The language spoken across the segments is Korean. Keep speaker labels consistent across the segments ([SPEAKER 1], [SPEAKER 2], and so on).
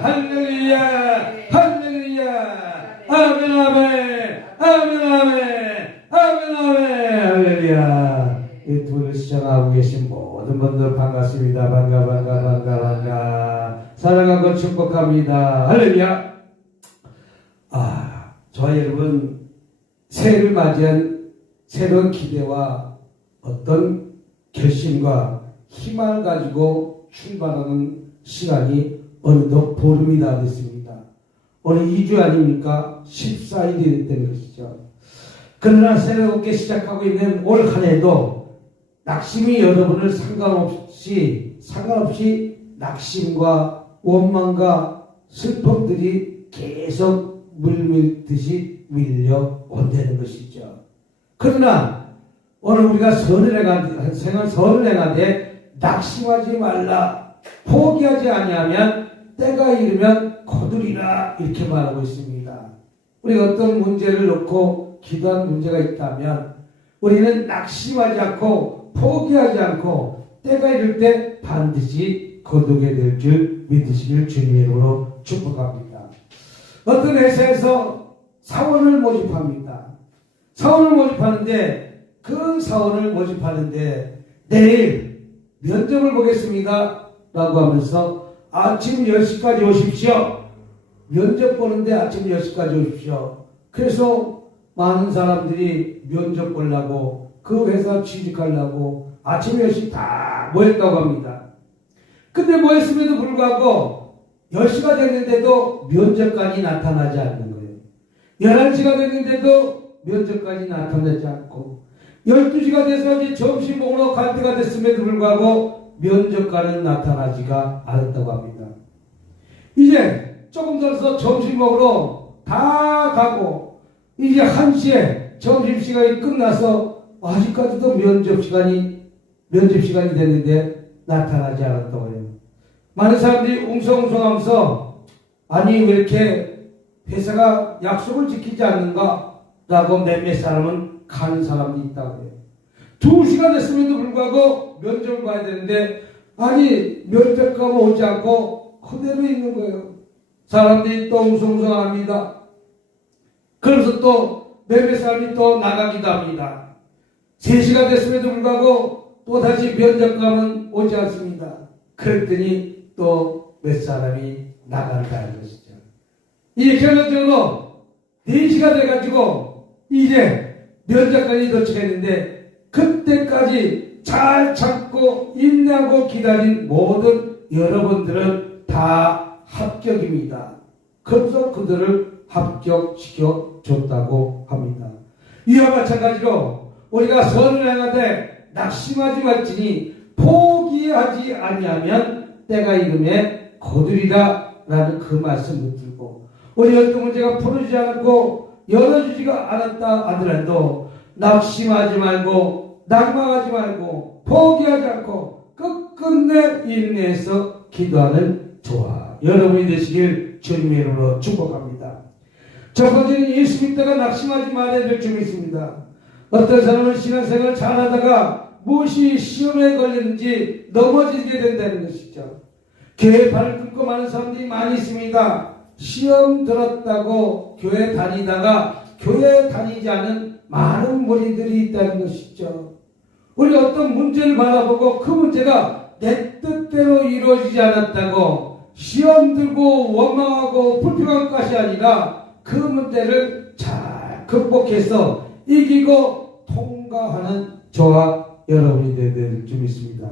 [SPEAKER 1] 할렐루야! 할렐루야! 아멘 아멘! 아멘 아멘! 아멘 할렐루야! 유튜브를 시청하고 계신 모든 분들 반갑습니다. 반가 반가 반가 반가. 사랑하고 축복합니다. 할렐루야! 아 저와 여러분 새해를 맞이한 새로운 기대와 어떤 결심과 희망을 가지고 출발하는 시간이 어느덧 보름이 다 됐습니다. 오늘 2주 아닙니까? 14일이 됐다는 것이죠. 그러나 새롭게 시작하고 있는 올 한 해도 낙심이 여러분을 상관없이 상관없이 낙심과 원망과 슬픔들이 계속 물밀듯이 밀려온다는 것이죠. 그러나 오늘 우리가 선을 행하되 생을 선을 행하되 낙심하지 말라 포기하지 아니하면 때가 이르면 거두리라 이렇게 말하고 있습니다. 우리가 어떤 문제를 놓고 기도한 문제가 있다면 우리는 낙심하지 않고 포기하지 않고 때가 이를 때 반드시 거두게 될 줄 믿으시길 주님의 이름으로 축복합니다. 어떤 회사에서 사원을 모집합니다. 사원을 모집하는데 그 사원을 모집하는데 내일 면접을 보겠습니다. 라고 하면서 아침 10시까지 오십시오. 면접 보는데 아침 10시까지 오십시오. 그래서 많은 사람들이 면접 보려고 그 회사 취직하려고 아침 10시 다 모였다고 합니다. 근데 모였음에도 불구하고 10시가 됐는데도 면접관이 나타나지 않는 거예요. 11시가 됐는데도 면접관이 나타나지 않고 12시가 돼서 이제 점심 먹으러 갈 때가 됐음에도 불구하고 면접관은 나타나지가 않았다고 합니다. 이제 조금 더 있어 점심 먹으러 다 가고 이제 1시에 점심시간이 끝나서 아직까지도 면접시간이 면접시간이 됐는데 나타나지 않았다고 해요. 많은 사람들이 웅성웅성하면서 아니 왜 이렇게 회사가 약속을 지키지 않는가 라고 몇몇 사람은 가는 사람도 있다고 해요. 두 시간 됐음에도 불구하고 면접을 봐야 되는데 아니 면접관 오지 않고 그대로 있는 거예요. 사람들이 또 웅성웅성합니다. 그래서 또 몇몇 사람이 또 나가기도 합니다. 세 시간 됐음에도 불구하고 또 다시 면접관은 오지 않습니다. 그랬더니 또 몇 사람이 나간다는 것이죠. 이게 결론적으로 4시가 돼가지고 이제 면접관이 도착했는데 그때까지 잘 참고 인내하고 기다린 모든 여러분들은 다 합격입니다. 그래서 그들을 합격시켜 줬다고 합니다. 이와 마찬가지로 우리가 선을 행하되 낙심하지 말지니 포기하지 아니하면 때가 이름에 거두리라 라는 그 말씀을 들고 우리 어떤 문제가 풀어지지 않았고 열어주지가 않았다 하더라도 낙심하지 말고 낙망하지 말고 포기하지 않고 끝끝내 인내해서 기도하는 저와 여러분이 되시길 주님의 이름으로 축복합니다. 첫 번째는 예수 믿다가 낙심하지 말아야 될 점이 있습니다. 어떤 사람은 신앙생활을 잘하다가 무엇이 시험에 걸렸는지 넘어지게 된다는 것이죠. 교회 발을 끊고 많은 사람들이 많이 있습니다. 시험 들었다고 교회 다니다가 교회 다니지 않은 많은 무리들이 있다는 것이죠. 우리 어떤 문제를 바라보고 그 문제가 내 뜻대로 이루어지지 않았다고 시험 들고 원망하고 불평할 것이 아니라 그 문제를 잘 극복해서 이기고 통과하는 저와 여러분이 되어야 될줄 믿습니다.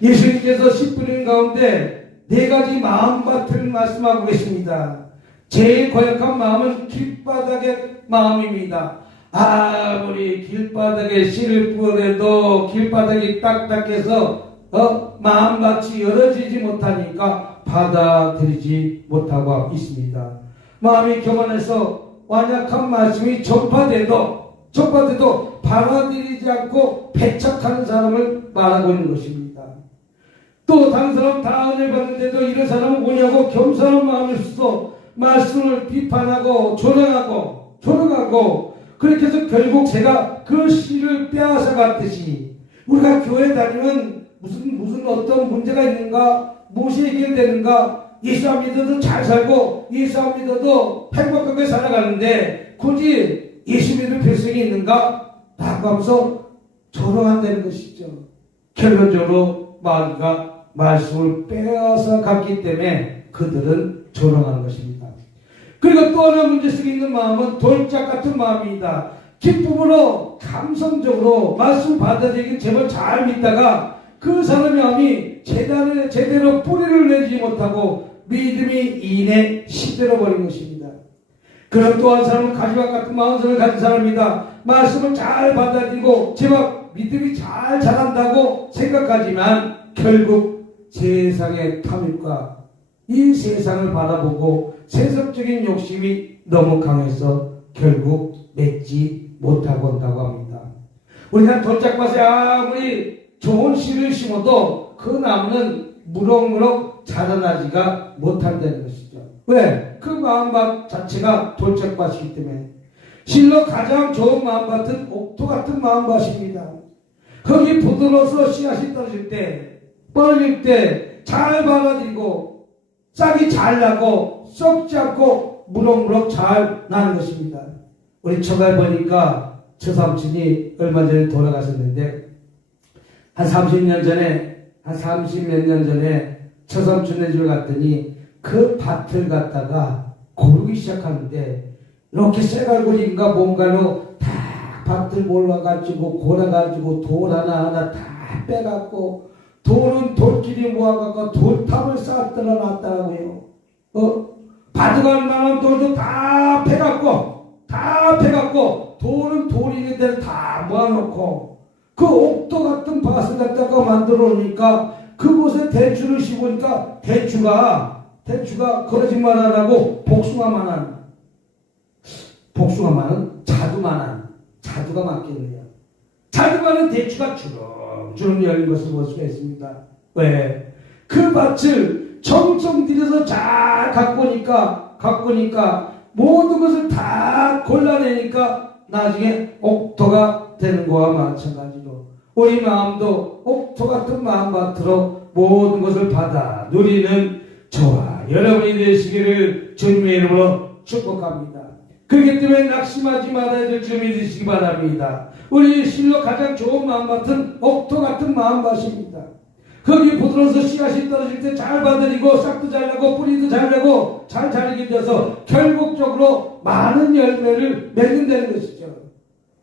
[SPEAKER 1] 예수님께서 10분인 가운데 네 가지 마음밭을 말씀하고 계십니다. 제일 고약한 마음은 길바닥의 마음입니다. 아무리 길바닥에 씨를 뿌려도 길바닥이 딱딱해서 어, 마음밭이 열어지지 못하니까 받아들이지 못하고 있습니다. 마음이 교만해서 완약한 말씀이 전파돼도 전파돼도 받아들이지 않고 배척하는 사람을 말하고 있는 것입니다. 또 다른 사람 다 은혜 받는데도 이런 사람은 뭐냐고 겸손한 마음을 써서 말씀을 비판하고 조롱하고 조롱하고 그렇게 해서 결국 제가 그 씨를 빼앗아 갔듯이 우리가 교회 다니면 무슨 무슨 어떤 문제가 있는가 무엇이 해결되는가 예수 안 믿어도 잘 살고 예수 안 믿어도 행복하게 살아가는데 굳이 예수 믿을 필성이 있는가? 라고 하면서 조롱한다는 것이죠. 결론적으로 마귀가 말씀을 빼앗아 갔기 때문에 그들은 조롱하는 것입니다. 그리고 또 하나 문제 속에 있는 마음은 돌짝 같은 마음이다. 기쁨으로 감성적으로 말씀 받아들이기 제발 잘 믿다가 그 사람의 마음이 제대로, 제대로 뿌리를 내지 못하고 믿음이 인해 시들어 버린 것입니다. 그럼 또한 사람은 가지와 같은 마음성을 가진 사람이다. 말씀을 잘 받아들이고 제발 믿음이 잘 자란다고 생각하지만 결국 세상의 탐욕과 이 세상을 바라보고 세속적인 욕심이 너무 강해서 결국 맺지 못하고 온다고 합니다. 우리가 돌짝밭에 아무리 좋은 씨를 심어도 그 나무는 무럭무럭 자라나지가 못한다는 것이죠. 왜? 그 마음밭 자체가 돌짝밭이기 때문에 실로 가장 좋은 마음밭은 옥토 같은 마음밭입니다. 거기 부드러워서 씨앗이 떨어질 때, 뻘릴 때 잘 받아들이고 싹이 잘 나고 썩지 않고 무럭무럭 잘 나는 것입니다. 우리 처가에 보니까 저 삼촌이 얼마 전에 돌아가셨는데 한 30년 전에 한 30몇 년 전에 저 삼촌네 집에 갔더니 그 밭을 갖다가 고르기 시작하는데 이렇게 쇠갈고리인가 뭔가로 다 밭을 몰라가지고 골아가지고 돌 하나 하나 다 빼갖고 돌은 돌끼리 모아갖고 돌탑을 쌓았더라 놨더라고요. 어? 바둑할 만한 돌도 다 패갖고 다 패갖고 돌은 돌 있는 데를 다 모아놓고 그 옥도 같은 밭을 갖다가 만들어 놓으니까 그곳에 대추를 심으니까 대추가 대추가 거짓말 안 하고 복숭아만한 복숭아만은 자두만한 자두가 맞겠네요. 자두만은 대추가 주렁주렁 열린 것을 볼 수가 있습니다. 왜? 그 밭을 정성 들여서 잘 가꾸니까 가꾸니까 모든 것을 다 골라내니까 나중에 옥토가 되는 거와 마찬가지로 우리 마음도 옥토 같은 마음밭으로 모든 것을 받아 누리는 저와 여러분이 되시기를 주님의 이름으로 축복합니다. 그렇기 때문에 낙심하지 말아야 될 점이 되시기 바랍니다. 우리 실로 가장 좋은 마음밭은 옥토 같은 마음밭입니다. 거기 부드러워서 씨앗이 떨어질 때 잘 받아들이고 싹도 잘 나고 뿌리도 잘 나고 잘 자라게 돼서 결국적으로 많은 열매를 맺는다는 것이죠.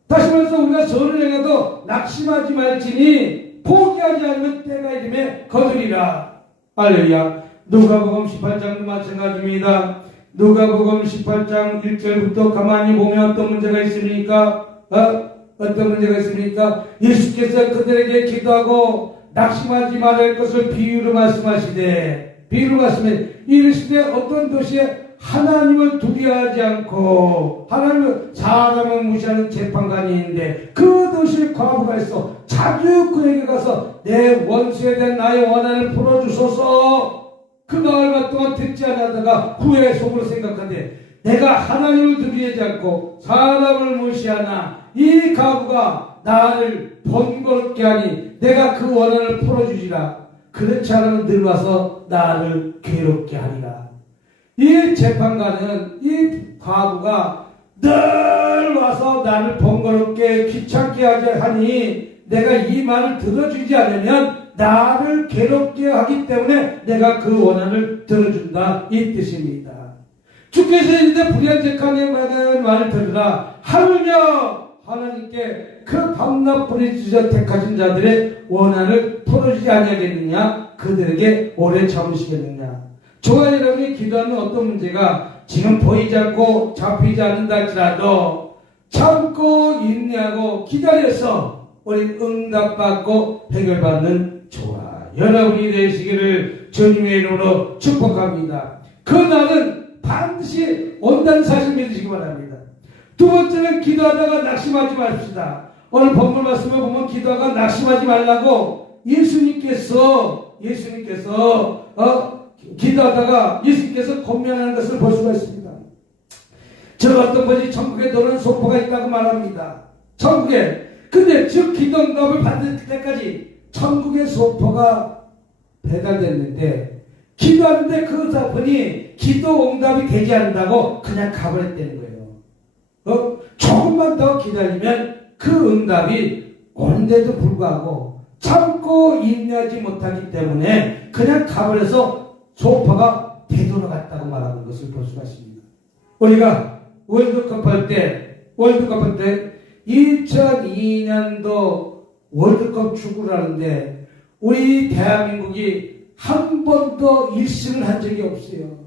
[SPEAKER 1] 다시 말해서 우리가 선을 행해도 낙심하지 말지니 포기하지 않으면 때가 이름에 거두리라. 할렐루야. 누가복음 18장도 마찬가지입니다. 누가복음 18장 1절부터 가만히 보면 어떤 문제가 있습니까? 어? 어떤 문제가 있습니까? 예수께서 그들에게 기도하고 낙심하지 말할 것을 비유로 말씀하시되 비유로 말씀해 이르시되 어떤 도시에 하나님을 두려워하지 않고 하나님을 사람을 무시하는 재판관이 있는데 그 도시에 과부가 있어 자주 그에게 가서 내 원수에 대한 나의 원한을 풀어주소서 그가 얼마 동안 듣지 않았다가 후에 속으로 생각하되 내가 하나님을 두려워하지 않고 사람을 무시하나 이 가부가 나를 번거롭게 하니 내가 그 원한을 풀어주지라. 그렇지 않으면 늘 와서 나를 괴롭게 하리라. 이 재판관은 이 과부가 늘 와서 나를 번거롭게 귀찮게 하게 하니 내가 이 말을 들어주지 않으면 나를 괴롭게 하기 때문에 내가 그 원한을 들어준다 이 뜻입니다. 주께서 이제 불의한 재판의 말을 들으라. 하느냐 하나님께 그 밤낮 부리짖어 택하신 자들의 원한을 풀어주지 아니하겠느냐? 그들에게 오래 참으시겠느냐? 저와 여러분이 기도하는 어떤 문제가 지금 보이지 않고 잡히지 않는다 할지라도 참고 인내하고 기다려서 우리 응답받고 해결받는 저와 여러분이 되시기를 주님의 이름으로 축복합니다. 그 날은 반드시 온다는 사실 믿으시기 바랍니다. 두 번째는 기도하다가 낙심하지 마십시다. 오늘 본문 말씀에 보면 기도하다가 낙심하지 말라고 예수님께서 예수님께서 어, 기도하다가 예수님께서 권면하는 것을 볼 수가 있습니다. 저 어떤 분이 천국에 도는 소포가 있다고 말합니다. 천국에 근데 즉 기도 응답을 받을 때까지 천국의 소포가 배달됐는데 기도하는데 그 사분이 기도 응답이 되지 않는다고 그냥 가버렸다는 거예요. 어? 조금만 더 기다리면 그 응답이 오는데도 불구하고 참고 인내하지 못하기 때문에 그냥 가버려서 소파가 되돌아갔다고 말하는 것을 볼 수가 있습니다. 우리가 월드컵 할 때, 월드컵 할 때 2002년도 월드컵 축구를 하는데 우리 대한민국이 한 번도 1승을 한 적이 없어요.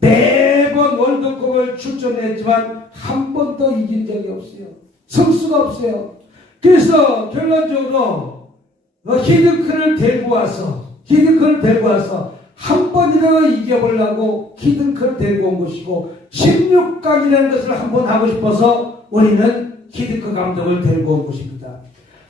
[SPEAKER 1] 매번 월드컵을 출전했지만 한 번도 이긴 적이 없어요. 성수가 없어요. 그래서 결론적으로 어, 히든크를 데리고 와서 히든크를 데리고 와서 한 번이라도 이겨보려고 히든크를 데리고 온 것이고 16강이라는 것을 한 번 하고 싶어서 우리는 히든크 감독을 데리고 온 것입니다.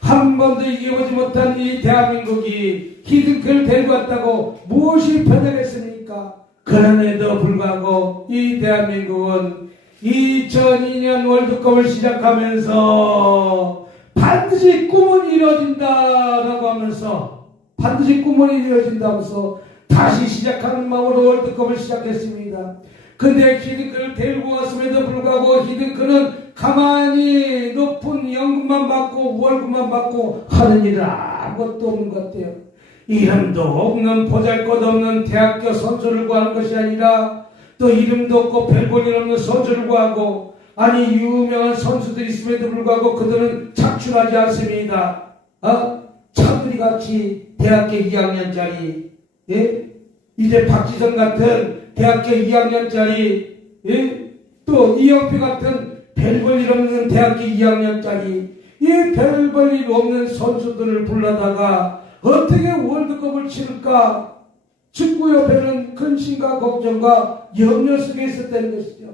[SPEAKER 1] 한 번도 이겨보지 못한 이 대한민국이 히든크를 데리고 왔다고 무엇이 변하겠습니까? 그럼에도 불구하고 이 대한민국은 2002년 월드컵을 시작하면서 반드시 꿈은 이루어진다라고 하면서 반드시 꿈은 이루어진다면서 다시 시작하는 마음으로 월드컵을 시작했습니다. 근데 히든크를 데리고 왔음에도 불구하고 히든크는 가만히 높은 연금만 받고 월급만 받고 하는 일은 아무것도 없는 것 같아요. 이름도 없는 보잘것없는 대학교 선수를 구하는 것이 아니라 또 이름도 없고 별볼일 없는 선수를 구하고 아니 유명한 선수들이 있음에도 불구하고 그들은 착출하지 않습니다. 어? 차들이 같이 대학교 2학년짜리 예? 이제 박지성 같은 대학교 2학년짜리 예? 또 이영표 같은 별볼일 없는 대학교 2학년짜리 이 별볼일 없는 선수들을 불러다가 어떻게 월드컵을 치를까 축구협회는 근심과 걱정과 염려 속에 있었다는 것이죠.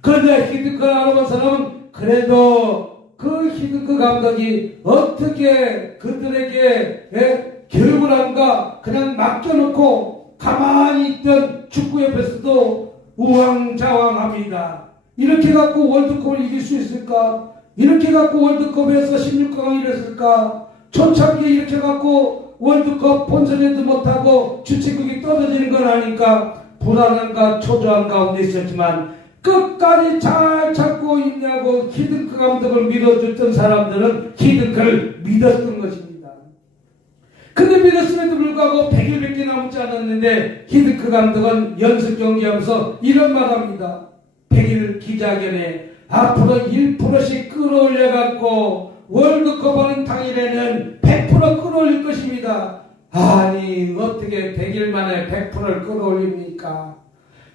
[SPEAKER 1] 그런데 히드크 알아본 사람은 그래도 그 히드크 감독이 어떻게 그들에게 예? 교육을 한가 그냥 맡겨놓고 가만히 있던 축구협회에서도 우왕좌왕합니다. 이렇게 갖고 월드컵을 이길 수 있을까? 이렇게 갖고 월드컵에서 16강을 이뤘을까? 초창기에 이렇게 갖고 월드컵 본선에도 못하고 주최국이 떨어지는 건 아니까 불안함과 초조함 가운데 있었지만 끝까지 잘 찾고 있냐고 히든크 감독을 믿어줬던 사람들은 히든크를 믿었던 것입니다. 근데 믿었음에도 불구하고 100일밖에 남지 않았는데 히든크 감독은 연습 경기하면서 이런 말 합니다. 100일 기자회견에 앞으로 1%씩 끌어올려갖고 월드컵 하는 당일에는 100% 끌어올릴 것입니다. 아니 어떻게 100일 만에 100%를 끌어올립니까?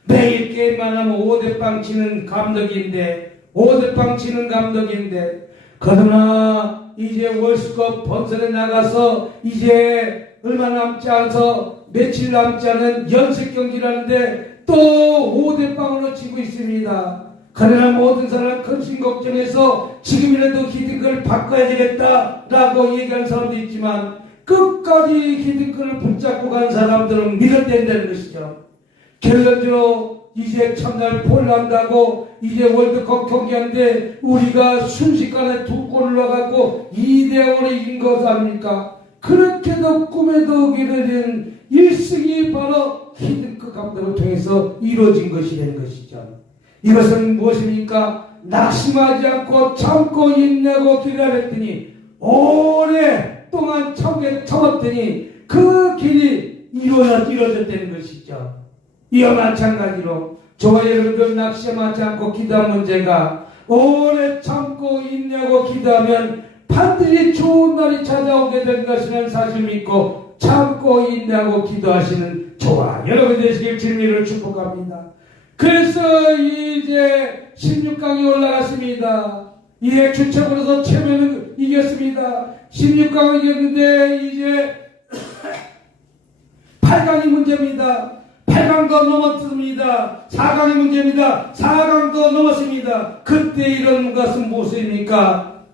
[SPEAKER 1] 매일 게임만 하면 5대빵 치는 감독인데 5대빵 치는 감독인데 그러나 이제 월스컵 본선에 나가서 이제 얼마 남지 않아서 며칠 남지 않은 연습 경기를 하는데 또 5대 빵으로 치고 있습니다. 그러나 모든 사람 근심 걱정해서 지금이라도 히딩크를 바꿔야 되겠다라고 얘기하는 사람도 있지만 끝까지 히딩크를 붙잡고 간 사람들은 믿어댄다는 것이죠. 결론적으로 이제 첫날 폴란드하고 이제 월드컵 경기하는데 우리가 순식간에 두 골을 넣어갖고 2대5로 이긴 것 아닙니까? 그렇게도 꿈에도 이르는 1승이 바로 히딩크 감독을 통해서 이루어진 것이 된 것이죠. 이것은 무엇입니까? 낙심하지 않고 참고 인내하고 기다렸더니 오랫동안 참게 참았더니 그 길이 이루어, 이루어졌다는 것이죠. 이와 마찬가지로 저와 여러분들 낙심하지 않고 기도한 문제가 오래 참고 인내하고 기도하면 반드시 좋은 날이 찾아오게 될 것이라는 사실 믿고 참고 인내하고 기도하시는 저와 여러분 되시길 진리를 축복합니다. 그래서 이제 16강이 올라갔습니다. 이에 주책으로서 최면을 이겼습니다. 16강을 이겼는데 이제 8강이 문제입니다. 8강도 넘었습니다. 4강이 문제입니다. 4강도 넘었습니다. 그때 이런 것은 무엇입니까?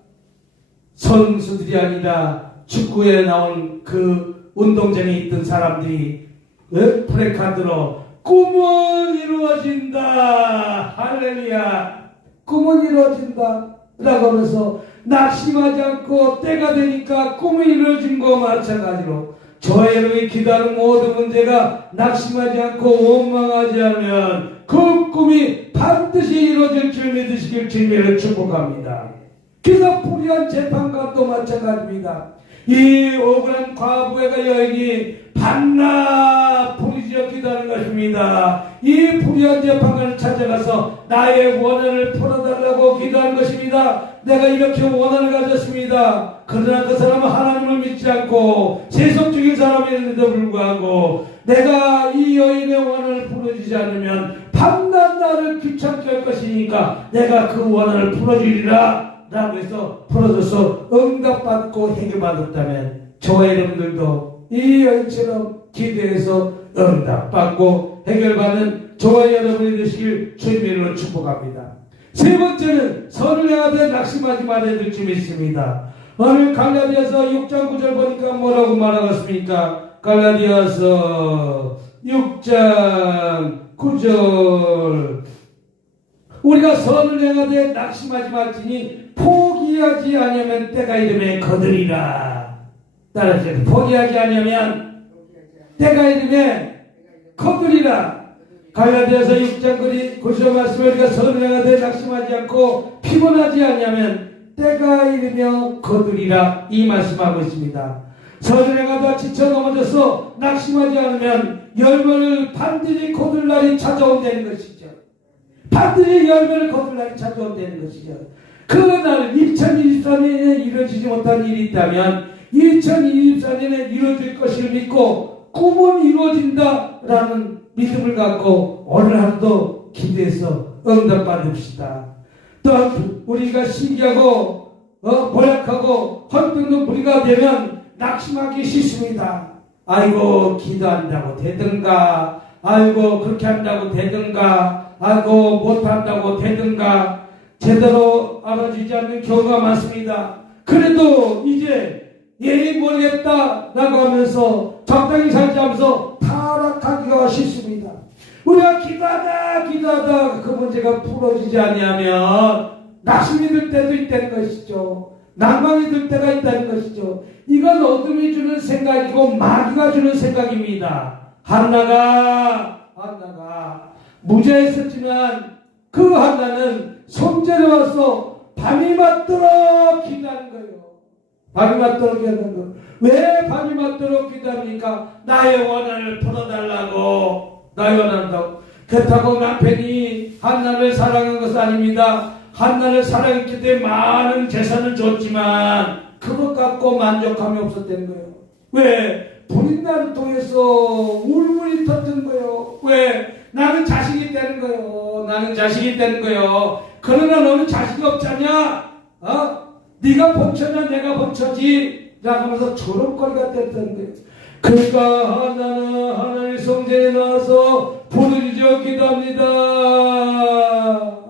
[SPEAKER 1] 선수들이 아니라 축구에 나온 그 운동장에 있던 사람들이 어? 프레카드로 꿈은 이루어진다. 할렐루야. 꿈은 이루어진다. 라고 하면서 낙심하지 않고 때가 되니까 꿈이 이루어진 것과 마찬가지로 여러분이 기도하는 모든 문제가 낙심하지 않고 원망하지 않으면 그 꿈이 반드시 이루어질 줄 믿으시길 주님을 축복합니다. 그래서 불의한 재판관도 마찬가지입니다. 이 억울한 과부애가 여인이 반나 부르짖어 기도하는 것입니다. 이 불의한 재판관을 찾아가서 나의 원한을 풀어달라고 기도한 것입니다. 내가 이렇게 원한을 가졌습니다. 그러나 그 사람은 하나님을 믿지 않고 세속적인 사람이었는데도 불구하고 내가 이 여인의 원한을 풀어주지 않으면 밤낮 나를 귀찮게 할 것이니까 내가 그 원한을 풀어주리라 라고 해서 풀어줘서 응답받고 해결받았다면 저와 여러분들도 이 여인처럼 기도해서 응답받고 해결받는 저와 여러분이 되시길 주님으로 축복합니다. 세 번째는 선을 행하되 낙심하지 말아야 될 점이 있습니다. 오늘 갈라디아서 6장 9절 보니까 뭐라고 말하겠습니까? 갈라디아서 6장 9절 우리가 선을 행하되 낙심하지 말지니 포기하지 아니하면 때가 이름에 거두리라. 따라서 포기하지 아니하면 때가 이름에 거두리라. 갈라디아서 6장 9절 말씀을 우리가 선을 행하되 낙심하지 않고 피곤하지 아니하면 때가 이르며 거두리라 이 말씀하고 있습니다. 선을 행하다 지쳐 넘어져서 낙심하지 않으면 열매를 반드시 거둘 날이 찾아온다는 것이죠. 반드시 열매를 거둘 날이 찾아온다는 것이죠. 그 날 2024년에 이루어지지 못한 일이 있다면 2024년에 이루어질 것을 믿고 꿈은 이루어진다라는 믿음을 갖고 오늘 하루도 기도해서 응답받읍시다. 또한 우리가 시기하고 어, 고약하고 헐뜯는 무리가 되면 낙심하기 싫습니다. 아이고 기도한다고 되든가 아이고 그렇게 한다고 되든가 아이고 못한다고 되든가 제대로 알아주지 않는 경우가 많습니다. 그래도 이제 예의 모르겠다 라고 하면서 적당히 살지 하면서 타락하기가 쉽습니다. 우리가 기도하다 기도하다 그 문제가 풀어지지 아니하면 낙심이 들 때도 있다는 것이죠. 낭망이 들 때가 있다는 것이죠. 이건 어둠이 주는 생각이고 마귀가 주는 생각입니다. 한나가 한나가 무죄했었지만 그 한나는 성전에 와서 밤이 맞도록 기도하는. 밤이 맞도록 기도하는 거. 왜 밤이 맞도록 기도합니까? 나의 원한을 풀어달라고 나의 원한다고. 그렇다고 남편이 한나를 사랑한 것은 아닙니다. 한나를 사랑했기 때문에 많은 재산을 줬지만 그것 갖고 만족함이 없었다는 거예요. 왜? 불인 나를 통해서 울분이 터진 거예요. 왜? 나는 자식이 있다는 거예요. 나는 자식이 있다는 거예요. 그러나 너는 자식이 없잖냐? 어? 네가 본처냐 내가 본처지? 라고 하면서 조롱거리가 거예요. 그러니까 하나는 하나님 성전에 나와서 부르짖어 기도합니다.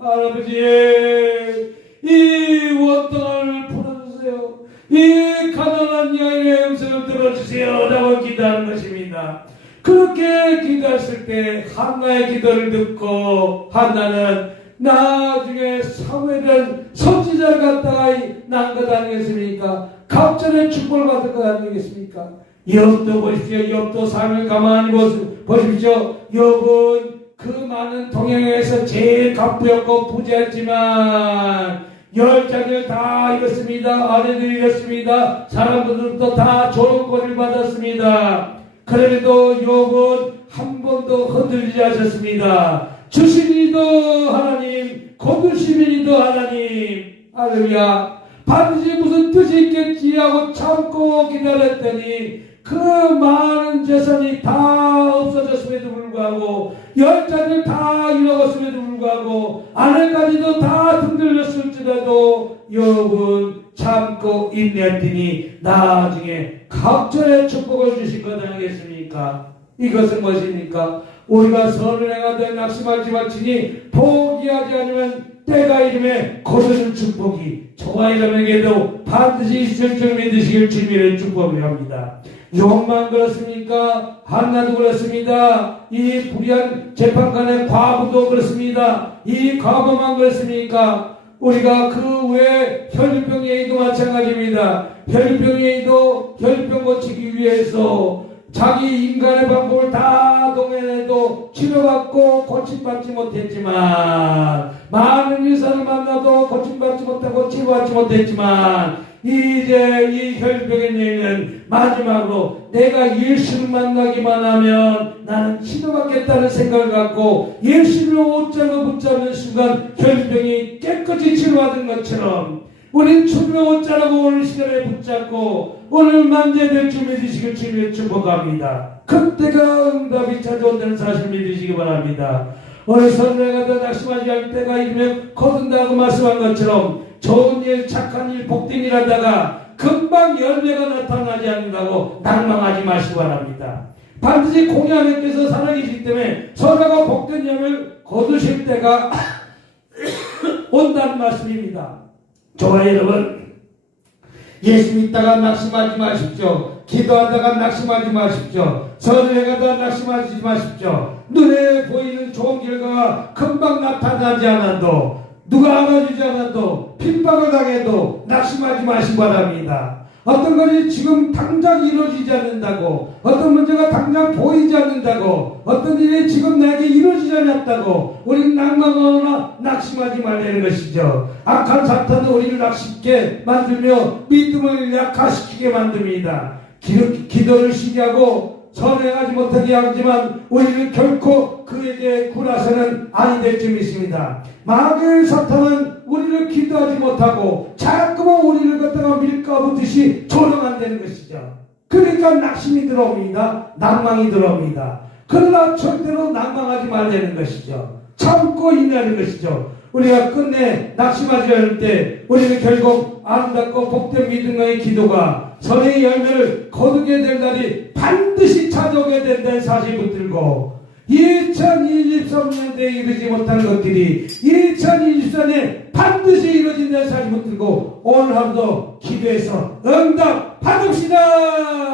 [SPEAKER 1] 할아버지 이 원통을 풀어주세요. 이 가난한 여인의 음성을 들어주세요. 라고 기도하는 것입니다. 그렇게 기도했을 때 한나의 기도를 듣고 한나는 나중에 사무엘은 선지자를 갖다가 낳은 것 아니겠습니까? 갑절의 축복을 받을 것 아니겠습니까? 욥도 보십시오. 욥도 삶을 가만히 보십시오. 욥은 그 많은 동행에서 제일 갑부였고 부자였지만 열 자녀를 다 잃었습니다. 아내들 잃었습니다. 사람들도 다 조롱거리를 받았습니다. 그래도 욥은 한 번도 흔들리지 않았습니다. 주신 이도 하나님, 거두신 이도 하나님. 할렐루야. 반드시 무슨 뜻이 있겠지 하고 참고 기다렸더니 그 많은 재산이 다 없어졌음에도 불구하고 열 자녀를 다 잃어갔음에도 불구하고 아내까지도 다 흔들렸을지라도 욥은 참고 인내했더니 나중에 각절의 축복을 주신 것 아니겠습니까? 이것은 무엇입니까? 우리가 선을 행하되 낙심하지 말지니 포기하지 않으면 때가 이름에 거두는 축복이 저와 여러분에게도 반드시 있을 줄 믿으시길 주님의 축복을 합니다. 욕만 그렇습니까? 한나도 그렇습니다. 이 불의한 재판관의 과부도 그렇습니다. 이 과부만 그렇습니까? 우리가 그 외에 혈류병 예의도 마찬가지입니다. 혈류병 예의도 혈류병 고치기 위해서 자기 인간의 방법을 다 동원해도 치료받고 고침받지 못했지만 많은 의사를 만나도 고침받지 못하고 치료받지 못했지만 이제 이 혈병의 여인은 마지막으로 내가 예수를 만나기만 하면 나는 치료받겠다는 생각을 갖고 예수를 옷장을 붙잡는 순간 혈병이 깨끗이 치료받은 것처럼 우린 옷자라고 오늘 시간에 붙잡고 오늘 만져야 줄 믿으시길 주님의 축복합니다. 그때가 응답이 찾아온다는 사실 믿으시기 바랍니다. 오늘 선배가 더 낙심하지 않을 때가 이르면 거둔다고 말씀한 것처럼 좋은 일, 착한 일, 복된 일 하다가 금방 열매가 나타나지 않는다고 낭망하지 마시기 바랍니다. 반드시 공양님께서 살아계시기 때문에 선배가 복된 열매를 거두실 때가 온다는 말씀입니다. 좋아요 여러분 예수 믿다가 낙심하지 마십시오. 기도하다가 낙심하지 마십시오. 선회가다 낙심하지 마십시오. 눈에 보이는 좋은 결과가 금방 나타나지 않아도 누가 알아주지 않아도 핍박을 당해도 낙심하지 마시기 바랍니다 어떤 것이 지금 당장 이루어지지 않는다고 어떤 문제가 당장 보이지 않는다고 어떤 일이 지금 나에게 이루어지지 않았다고 우리는 낭망하거나 낙심하지 말라는 것이죠. 악한 사탄은 우리를 낙심케 만들며 믿음을 약화시키게 만듭니다. 기, 기도를 시기하고 선행하지 못하게 하지만 우리는 결코 그에게 굴하서는 아니 될 줄 믿습니다. 마귀의 사탄은 우리를 기도하지 못하고 자꾸만 우리를 갖다가 밀가부듯이 조롱한다는 것이죠. 그러니까 낙심이 들어옵니다. 낭망이 들어옵니다. 그러나 절대로 낭망하지 말라는 것이죠. 참고 인내하는 것이죠. 우리가 끝내 낙심하지 않을 때 우리는 결국 아름답고 복된 믿음과의 기도가 선의 열매를 거두게 될 날이 반드시 찾아오게 된다는 사실 붙들고 2023년대에 이르지 못한 것들이 2024년에 반드시 이루어진다는 사실 붙들고 오늘 하루도 기도해서 응답 받읍시다.